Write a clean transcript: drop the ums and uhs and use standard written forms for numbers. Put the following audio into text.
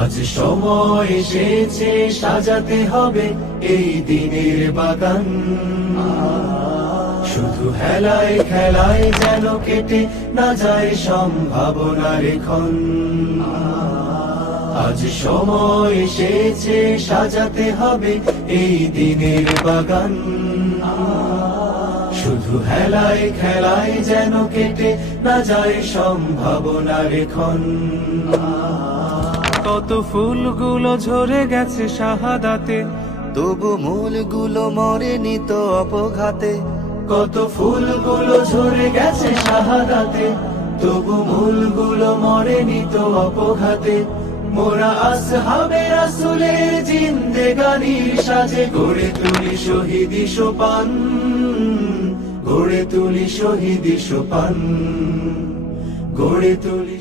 আজ সময় এসেছে সাজাতে হবে এই দিনের বাগান, শুধু হেলায় খেলায় যেন কেটে না যায় সম্ভাবনার ক্ষণ। আজ সময় এসেছে সাজাতে হবে এই দিনের বাগান, শুধু হেলায় খেলায় যেন কেটে না যায় সম্ভাবনার ক্ষণ। কত ফুলগুলো ঝরে গেছে শাহাদাতে, তবু মূলগুলো মরেনি তো অপঘাতে। কত ফুলগুলো ঝরে গেছে শাহাদাতে, তবু মূলগুলো মরেনি তো অপঘাতে। মোরা আসহাবে রাসূলের জিন্দেগানির সাজে গড়ে তুলি শহীদি সোপান, গড়ে তুলি শহীদি সোপান, গড়ে তুলি।